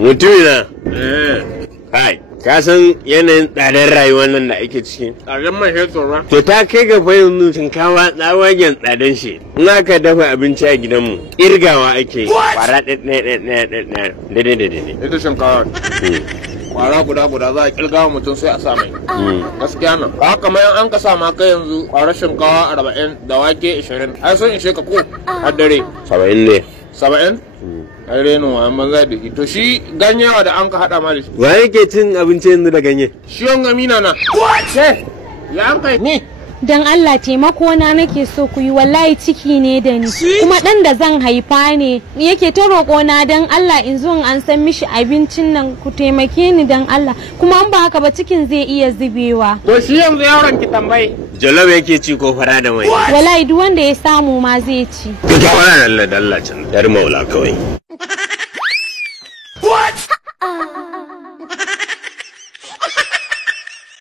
Mutumina. Kai, ka san yanayin tsadar rayuwar nan da ake ciki? Tsadar man fetur ba. To ta kai ga yanzu shinkawa tsawagen tsadan shi. In aka dafa abinci a gidanmu, irgawa ake kwara ɗaya. Ita shinkawa. Kwara guda za a kirga mutum sai a sa mai. Gaskiya nan. Ba haka mai an ka sa ma kai yanzu kwara shinkawa 40 da wake 20. Ai sun ishe ka ko har dare. 70 ne. 70? Ai reno wa amma za da to shi ganyewa da an ka hada ma da shi. Wa yake cin abinci yanzu da ganye? Shi yon gamina na. Ce, ya an kai ni. Dan Allah taimako na nake so ku yi wallahi ciki ne da ni kuma dan da zan haifa ne yake ta roƙo na dan Allah in zo an san mishi abincin nan ku taimake ni dan Allah kuma an ba haka ba cikin zai iya zubewa. To shi yanzu yaron ki tambayi. Jalof yake ci ko fara da mai? Wallahi duk wanda ya samu ma zai ci. Ka fara da Allah can dar maula kawai.